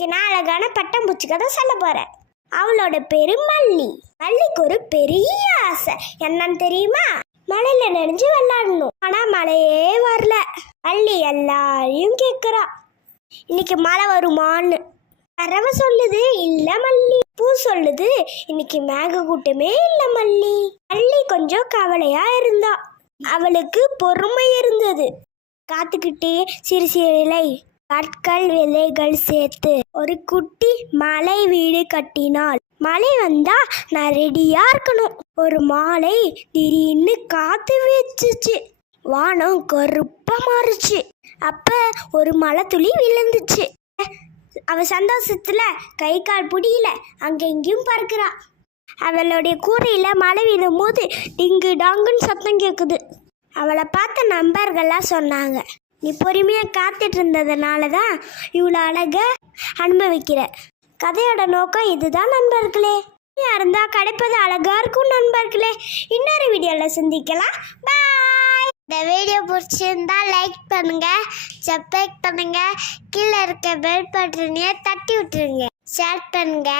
இன்னைக்கு நான் அழகான பட்டாம்பூச்சி கதை சொல்ல போறேன். அவளோட பேரு மல்லி. மல்லிக்கு ஒரு பெரிய ஆசை. என்னன்னு தெரியுமா? மழையில நனைஞ்சு விளையாடணும். ஆனா மழையே வரல. மல்லி எல்லாரையும் கேக்குறா. இன்னைக்கு மழை வருமான்னு. பறவை சொல்லுது இல்ல மல்லி. பூ சொல்லுது இன்னைக்கு மேக கூட்டமே இல்ல மல்லி. மல்லி கொஞ்சம் கவலையா இருந்தா. அவளுக்கு பொறுமை இருந்தது. காத்துக்கிட்டே சிறு சிறு இலை. கற்கள் விலைகள் சேர்த்து ஒரு குட்டி மலை வீடு கட்டினாள் மழை வந்தா நான் ரெடியா இருக்கணும். ஒரு மாலை திடீர்னு காத்து வச்சுச்சு வானம் கருப்பா மாறுச்சு. அப்ப ஒரு மழை துளி விழுந்துச்சு. அவ சந்தோஷத்துல கை கால் புடியல. அங்க இங்கேயும் பறக்கிறா அவளுடைய கூரையில மழை விழும் போது டிங்கு டாங்குன்னு சத்தம் கேக்குது. அவளை பார்த்த நண்பர்கள்லாம் சொன்னாங்க. நீ பொறுமையாக காத்துட்டு இருந்ததுனால தான் இவ்வளோ அழக அனுபவிக்கிற கதையோட நோக்கம் இதுதான் நண்பர்களே. நீயா இருந்தா கிடைப்பது அழகா இருக்கும் நண்பர்களே. இன்னொரு வீடியோல சந்திக்கலாம். பாய் இந்த வீடியோ பிடிச்சிருந்தா லைக் பண்ணுங்க சப்ஸ்கிரைப் பண்ணுங்க கீழே இருக்க பெல் பட்டனையே தட்டி விட்டுருங்க. ஷேர் பண்ணுங்க.